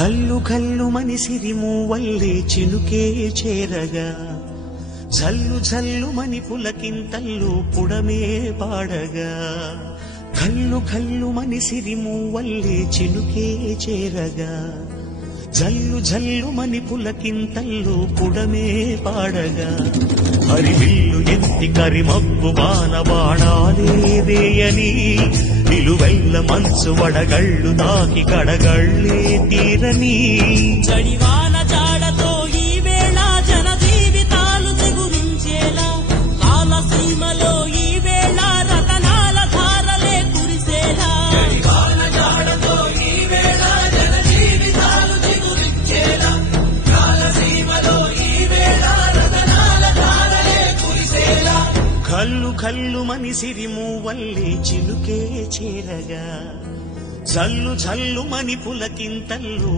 కల్లు కల్లు మని సిరిమూవల్లే చినుకే చేరగా జల్లు జల్లు మని పులకింతల్లు పుడమే పాడగా కల్లు కల్లు మని సిరిమూవల్లే చినుకే చేరగా జల్లు జల్లు మని పులకింతల్లు పుడమే పాడగా హరివిల్లు ఎత్తి కరిమబ్బు బాణబాణాలే వేయని నిలువెల్ల మనసు వడగళ్ళు తాకి కడగళ్ళే తీరని చడివాన జాడతో ఈ వేళ జన జీవితాలు చిగురించేలా కాలసీమలో ఈ వేళ రతనాల ధారలే కురిసేలా చడివాన జాడతో ఈ వేళ జన జీవితాలు చిగురించేలా కాలసీమలో ఈ వేళ రతనాల ధారలే కురిసేలా కల్లు కల్లు మని సిరిమూవల్లే చినుకే చేరగా జల్లు జల్లు మని పులకింతల్లు